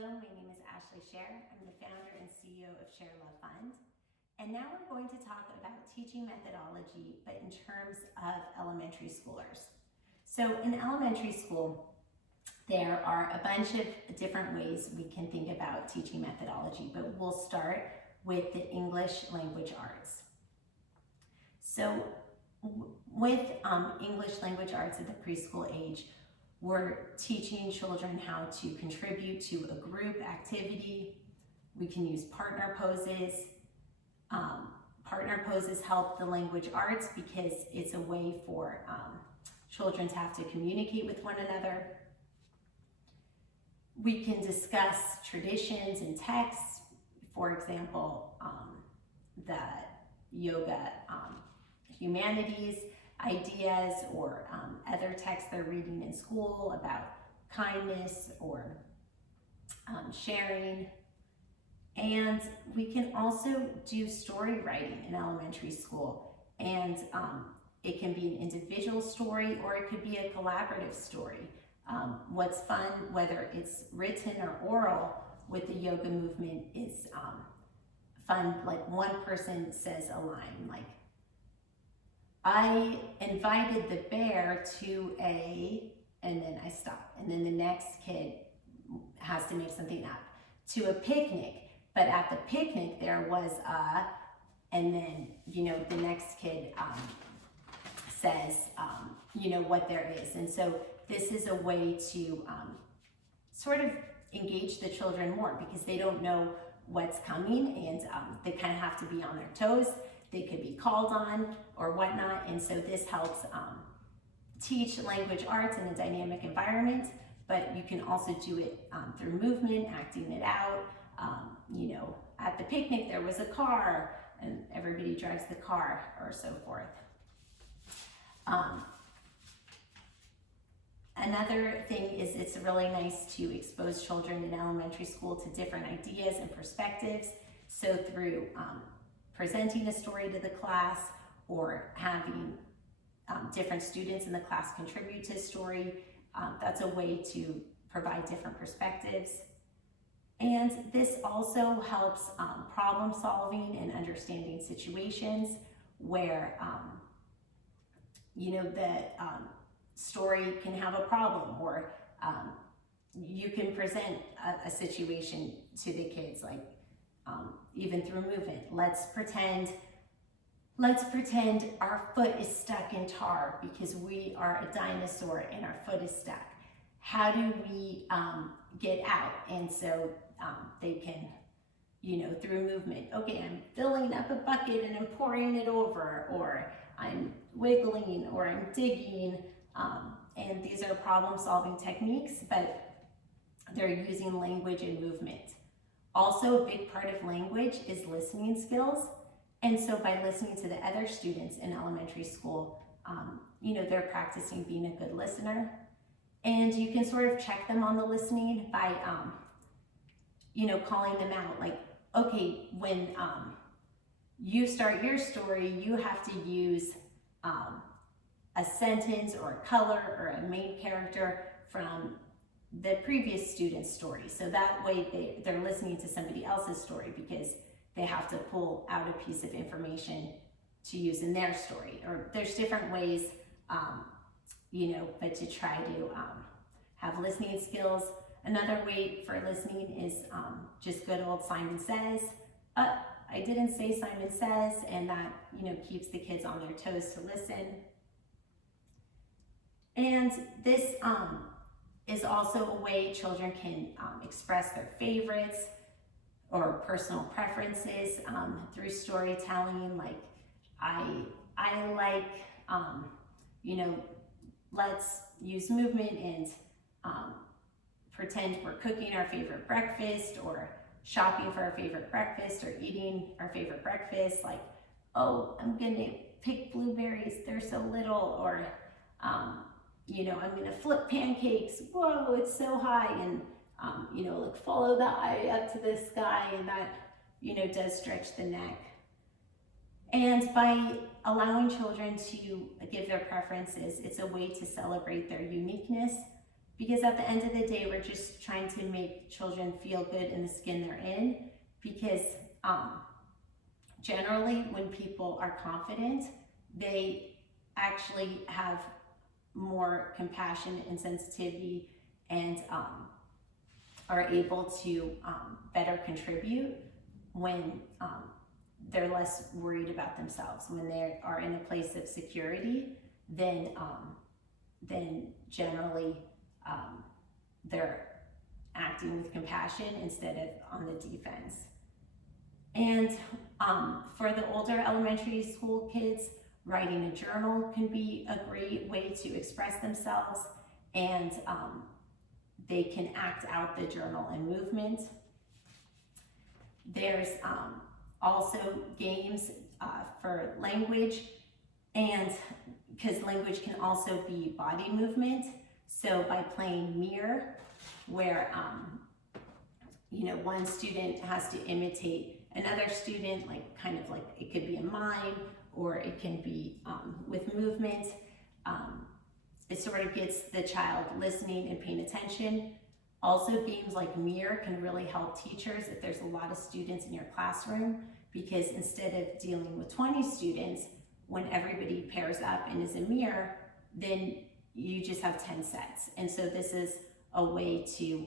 Hello, my name is Ashley Scher. I'm the founder and CEO of ShareLove.Fund. And now we're going to talk about teaching methodology, but in terms of elementary schoolers. So in elementary school, there are a bunch of different ways we can think about teaching methodology, but we'll start with the English language arts. So with English language arts at the preschool age, we're teaching children how to contribute to a group activity. We can use partner poses. Partner poses help the language arts because it's a way for children to have to communicate with one another. We can discuss traditions and texts, for example, the yoga humanities ideas or other texts they're reading in school about kindness or sharing. And we can also do story writing in elementary school, and it can be an individual story or it could be a collaborative story. What's fun, whether it's written or oral with the yoga movement, is fun. Like one person says a line like, I invited the bear to and then I stop. And then the next kid has to make something up, to a picnic. But at the picnic there was and then, the next kid says, what there is. And so this is a way to sort of engage the children more because they don't know what's coming, and they kind of have to be on their toes. They could be called on or whatnot, and so this helps teach language arts in a dynamic environment, but you can also do it through movement, acting it out. At the picnic there was a car, and everybody drives the car, or so forth. Another thing is it's really nice to expose children in elementary school to different ideas and perspectives. So through presenting a story to the class or having different students in the class contribute to a story, that's a way to provide different perspectives. And this also helps problem solving and understanding situations where the story can have a problem, or you can present a situation to the kids, like even through movement. Let's pretend our foot is stuck in tar because we are a dinosaur and our foot is stuck. How do we get out? And so they can, through movement, okay, I'm filling up a bucket and I'm pouring it over, or I'm wiggling, or I'm digging. And these are problem-solving techniques, but they're using language and movement. Also, a big part of language is listening skills. And so by listening to the other students in elementary school, they're practicing being a good listener. And you can sort of check them on the listening by, calling them out. Like, okay, when you start your story, you have to use a sentence or a color or a main character from the previous student's story. So that way they're listening to somebody else's story because they have to pull out a piece of information to use in their story. Or there's different ways, but to try to have listening skills. Another way for listening is just good old Simon Says. I didn't say Simon Says, and that keeps the kids on their toes to listen. And this is also a way children can express their favorites or personal preferences through storytelling. Like, I like, let's use movement and pretend we're cooking our favorite breakfast, or shopping for our favorite breakfast, or eating our favorite breakfast. Like, oh, I'm gonna pick blueberries, they're so little, or I'm gonna flip pancakes, whoa, it's so high, and follow the eye up to the sky, and that does stretch the neck. And by allowing children to give their preferences, it's a way to celebrate their uniqueness because at the end of the day, we're just trying to make children feel good in the skin they're in, because generally when people are confident, they actually have more compassion and sensitivity, and are able to better contribute when they're less worried about themselves. When they are in a place of security, then generally they're acting with compassion instead of on the defense. And for the older elementary school kids, writing a journal can be a great way to express themselves, and they can act out the journal in movement. There's also games for language, and because language can also be body movement. So by playing mirror, where one student has to imitate another student, like kind of like it could be a mime, or it can be with movement. It sort of gets the child listening and paying attention. Also, games like mirror can really help teachers if there's a lot of students in your classroom, because instead of dealing with 20 students, when everybody pairs up and is a mirror, then you just have 10 sets. And so this is a way to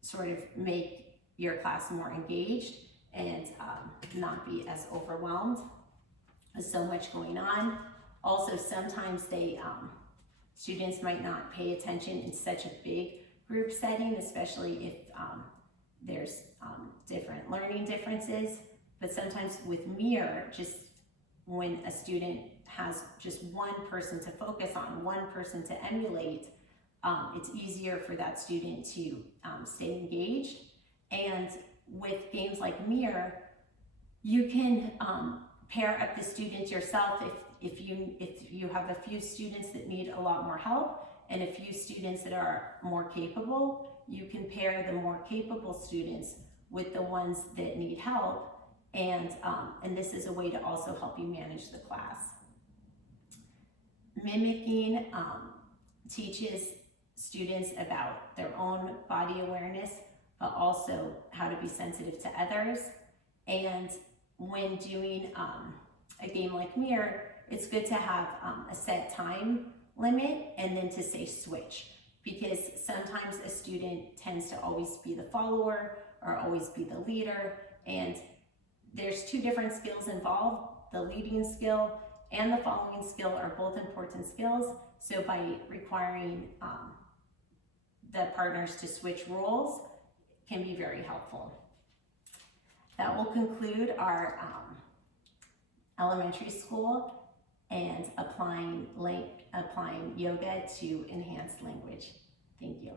sort of make your class more engaged and not be as overwhelmed. There's so much going on. Also, sometimes students might not pay attention in such a big group setting, especially if there's different learning differences. But sometimes with mirror, just when a student has just one person to focus on, one person to emulate, it's easier for that student to stay engaged. And with games like mirror, you can pair up the students yourself if you have a few students that need a lot more help and a few students that are more capable. You can pair the more capable students with the ones that need help, and this is a way to also help you manage the class. Mimicking teaches students about their own body awareness, but also how to be sensitive to others. And when doing a game like mirror, it's good to have a set time limit and then to say switch, because sometimes a student tends to always be the follower or always be the leader, and there's two different skills involved. The leading skill and the following skill are both important skills. So by requiring the partners to switch roles can be very helpful. That will conclude our elementary school and applying yoga to enhance language. Thank you.